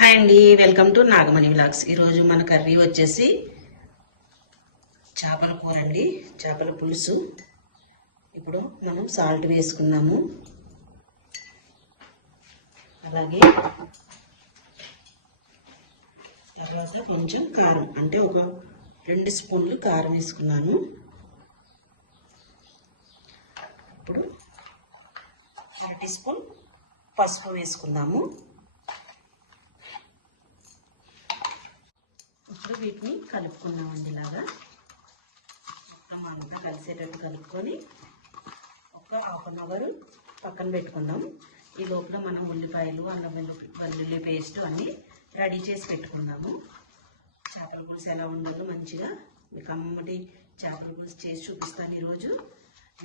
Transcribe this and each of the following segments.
Hi అండి, welcome to Nagamani vlogs. ఈరోజు మన కర్రీ వచ్చేసి చేపల కూర అండి, చేపల పులుసు. ఇప్పుడు మనం సాల్ట్ వేసుకున్నాము, అలాగే తర్వాత కొంచెం కారం అంటే ఒక 2 స్పూన్లు కారం వేసుకున్నాను. ఇప్పుడు 1 టీ స్పూన్ పసుపు వేసుకుందాము. ఇప్పుడు వీటిని కలుపుకుందామండి. ఇలాగా అంతా కలిసేటట్టు కలుపుకొని ఒక హాఫ్ అన్ అవర్ పక్కన పెట్టుకుందాం. ఈ లోపల మనం ఉల్లిపాయలు, అల్లం వెల్లుల్లి పేస్ట్ అన్నీ రెడీ చేసి పెట్టుకుందాము. చేపల పులుసు ఎలా ఉండాలో మంచిగా మీకు అమ్మటి చేపల పులుసు చేసి చూపిస్తాను. ఈరోజు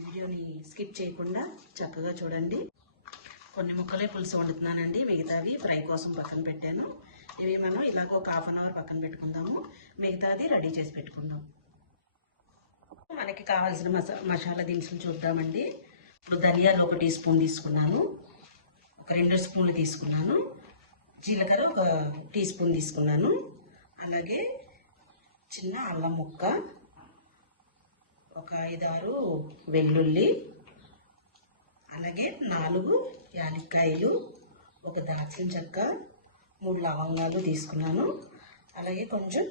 వీడియోని స్కిప్ చేయకుండా చక్కగా చూడండి. కొన్ని ముక్కలే పులుసు వండుతున్నానండి, మిగతావి ఫ్రై కోసం పక్కన పెట్టాను. ఇవి మనం ఇలాగ ఒక హాఫ్ అన్ అవర్ పక్కన పెట్టుకుందాము, మిగతాది రెడీ చేసి పెట్టుకుందాం. మనకి కావాల్సిన మసాలా దినుసులు చూద్దామండి. ఇప్పుడు ధనియాలు 1 టీ స్పూన్ తీసుకున్నాను, ఒక 2 స్పూన్లు తీసుకున్నాను. జీలకర్ర 1 టీ స్పూన్ తీసుకున్నాను. అలాగే చిన్న అల్లం ముక్క, ఒక 5-6 వెల్లుల్లి, అలాగే 4 యాలక్కాయలు, ఒక దాల్చిన చెక్క, 3 లవంగాలు తీసుకున్నాను. అలాగే కొంచెం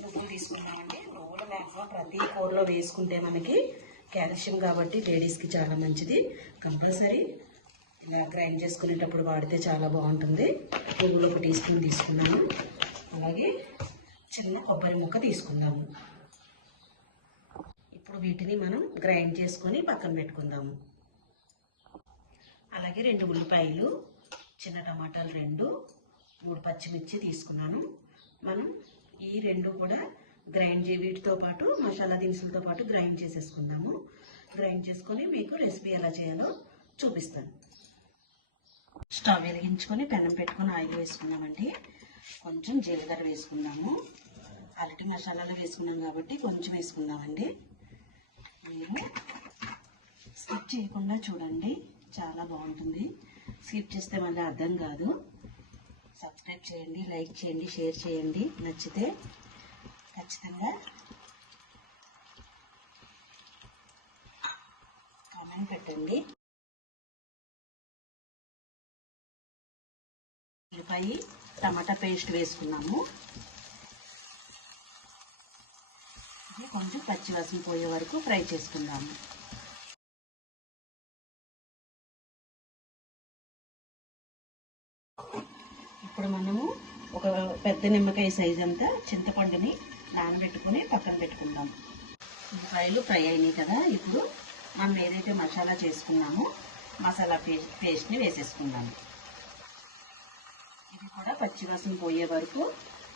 నువ్వులు తీసుకున్నామండి. నువ్వులు మ్యాక్సిమం ప్రతి కూరలో వేసుకుంటే మనకి కాల్షియం కాబట్టి లేడీస్కి చాలా మంచిది. కంపల్సరీ ఇలా గ్రైండ్ చేసుకునేటప్పుడు వాడితే చాలా బాగుంటుంది. నువ్వులు 1 టీ స్పూన్ తీసుకున్నాను. అలాగే చిన్న కొబ్బరి ముక్క తీసుకుందాము. ఇప్పుడు వీటిని మనం గ్రైండ్ చేసుకొని పక్కన పెట్టుకుందాము. అలాగే 2 ఉల్లిపాయలు, చిన్న టమాటాలు 2, 3 పచ్చిమిర్చి తీసుకున్నాను. మనం ఈ 2 కూడా వీటితో పాటు మసాలా దినుసులతో పాటు గ్రైండ్ చేసేసుకుందాము. గ్రైండ్ చేసుకొని మీకు రెసిపీ ఎలా చేయాలో చూపిస్తాను. స్టవ్ వెలిగించుకొని పెనం పెట్టుకొని ఆయిల్ వేసుకుందామండి. కొంచెం జీలకర్ర వేసుకుందాము. ఆల్రెడీ మసాలాలు వేసుకున్నాం కాబట్టి కొంచెం వేసుకుందామండి. మేము స్కిప్ చేయకుండా చూడండి, చాలా బాగుంటుంది. స్కిప్ చేస్తే మళ్ళీ అర్థం కాదు. సబ్స్క్రైబ్ చేయండి, లైక్ చేయండి, షేర్ చేయండి. నచ్చితే ఖచ్చితంగా కామెంట్ పెట్టండి. ఉల్లిపాయ టమాటా పేస్ట్ వేసుకున్నాము. ఇది కొంచెం పచ్చివాసన పోయే వరకు ఫ్రై చేసుకుందాము. ఇప్పుడు మనము ఒక పెద్ద నిమ్మకాయ సైజ్ అంతా చింతపండుని నానబెట్టుకుని పక్కన పెట్టుకుందాం. ఉల్లిపాయలు ఫ్రై అయినాయి కదా, ఇప్పుడు మనం ఏదైతే మసాలా చేసుకున్నామో మసాలా పేస్ట్ని వేసేసుకుందాము. ఇది కూడా పచ్చివాసన పోయే వరకు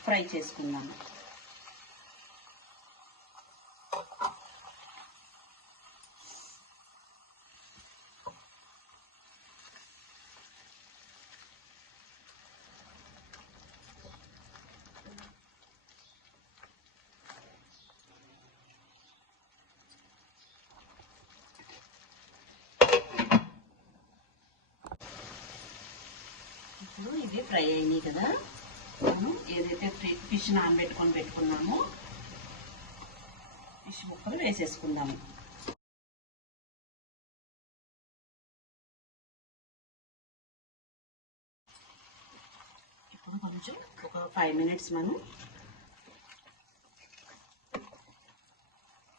ఫ్రై చేసుకుందాము. ఇప్పుడు ఇవి ఫ్రై అయినాయి కదా, మనం ఏదైతే ఫిష్ నానబెట్టుకొని పెట్టుకున్నామో ఫిష్ ముక్కలు వేసేసుకుందాము. ఇప్పుడు కొంచెం ఒక 5 మినిట్స్ మనం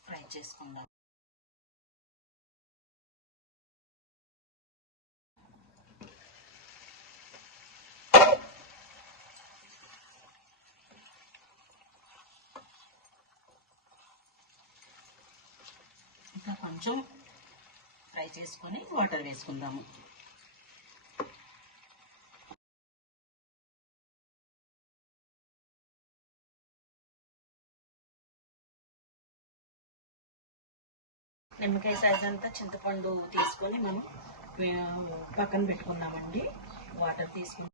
ఫ్రై చేసుకుందాం. ఇంకా కొంచెం ఫ్రై చేసుకొని వాటర్ వేసుకుందాము. నిమ్మకాయ సైజ్ అంతా చింతపండు తీసుకొని మనం పక్కన పెట్టుకుందామండి. వాటర్ తీసుకుని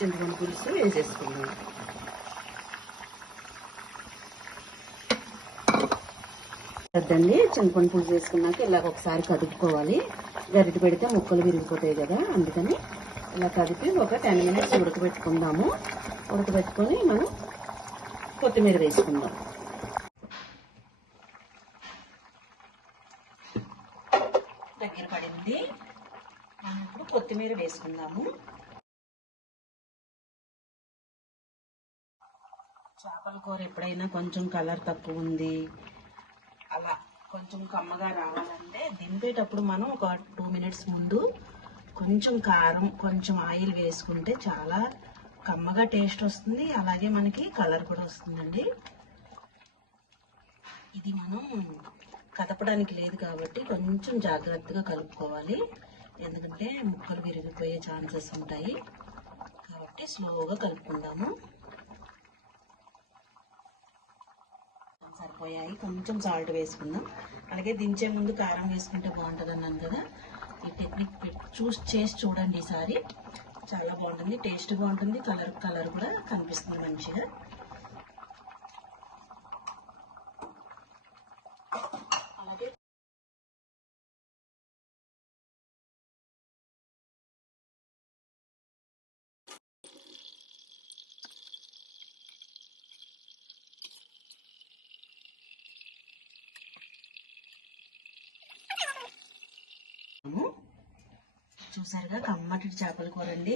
చింతపండు పులుసు వేసేసుకుందాం. వద్దండి. చింతపండు పులుసు వేసుకున్నాక ఇలాగ ఒకసారి కదుపుకోవాలి. గరిటె పెడితే ముక్కలు విరిగిపోతాయి కదా, అందుకని ఇలా కదిపి ఒక 10 మినిట్స్ ఉడకబెట్టుకుందాము. ఉడకబెట్టుకొని మనం కొత్తిమీర వేసుకుందాం. దగ్గర పడింది. మనం ఇప్పుడు కొత్తిమీర వేసుకుందాము. చేపల కూర ఎప్పుడైనా కొంచెం కలర్ తక్కువ ఉంది, అలా కొంచెం కమ్మగా రావాలంటే దింపేటప్పుడు మనం ఒక 2 మినిట్స్ ముందు కొంచెం కారం, కొంచెం ఆయిల్ వేసుకుంటే చాలా కమ్మగా టేస్ట్ వస్తుంది. అలాగే మనకి కలర్ కూడా వస్తుందండి. ఇది మనం కదపడానికి లేదు కాబట్టి కొంచెం జాగ్రత్తగా కలుపుకోవాలి. ఎందుకంటే ముక్కలు విరిగిపోయే ఛాన్సెస్ ఉంటాయి కాబట్టి స్లోగా కలుపుకుందాము. సరిపోయాయి. కొంచెం సాల్ట్ వేసుకుందాం. అలాగే దించే ముందు కారం వేసుకుంటే బాగుంటుంది అన్నాను కదా. ఈ టెక్నిక్ చేసి చూడండి. ఈసారి చాలా బాగుంటుంది, టేస్ట్ బాగుంటుంది, కలర్ కూడా కనిపిస్తుంది మంచిగా. అలాగే చూసారుగా కమ్మటి చేపల కూర అండి.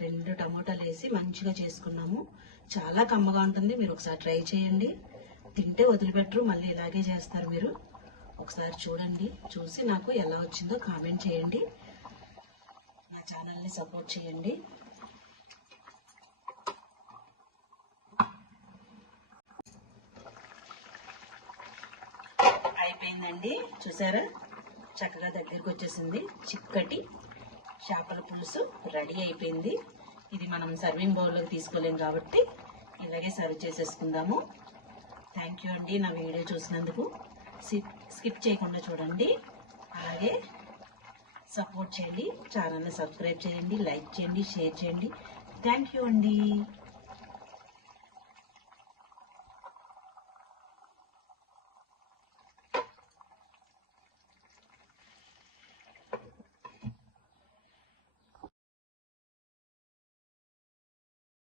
2 టమోటాలు వేసి మంచిగా చేసుకున్నాము. చాలా కమ్మగా ఉంటుంది. మీరు ఒకసారి ట్రై చేయండి. తింటే వదిలిపెట్టరు, మళ్ళీ ఇలాగే చేస్తారు మీరు. ఒకసారి చూడండి, చూసి నాకు ఎలా వచ్చిందో కామెంట్ చేయండి. నా ఛానల్ని సపోర్ట్ చేయండి. అయిపోయిందండి. చూసారా, చక్కగా దగ్గరికి వచ్చేసింది. చిక్కటి చేపల పులుసు రెడీ అయిపోయింది. ఇది మనం సర్వింగ్ బౌల్లోకి తీసుకోలేం కాబట్టి ఇలాగే సర్వ్ చేసేసుకుందాము. థ్యాంక్ యూ అండి నా వీడియో చూసినందుకు. స్కిప్ చేయకుండా చూడండి, అలాగే సపోర్ట్ చేయండి. ఛానల్ని సబ్స్క్రైబ్ చేయండి, లైక్ చేయండి, షేర్ చేయండి. థ్యాంక్ యూ అండి.